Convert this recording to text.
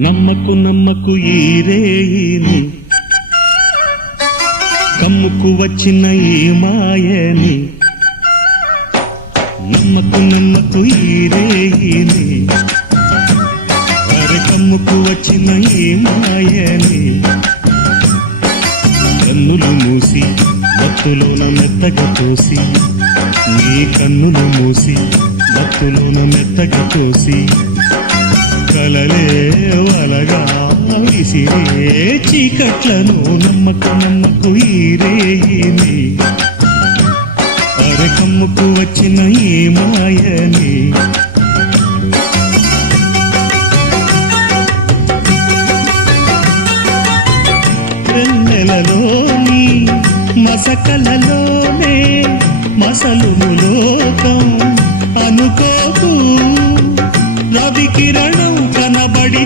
నమ్మకు నమ్మకు ఈ రేయిని. కమ్ముకు వచ్చిన ఈ మాయని. నమ్మకు నమ్మకు ఈ రేయిని. అరే కమ్ముకు వచ్చిన ఈ మాయని. కన్నులు మూసి మత్తులోన మెత్తగా తోసి నీ కన్నులు మూసి మత్తులోన మెత్తగా తోసి కలలే విసిరే చీకట్లను నమ్మకు నమ్మకు ఈరేయిని అరకమ్ముకు వచ్చిన ఈ మాయని వెన్నెలలోని మసకలలోనే మసలుము లోకం అనుకోకు. రవి కిరణం కనబడితే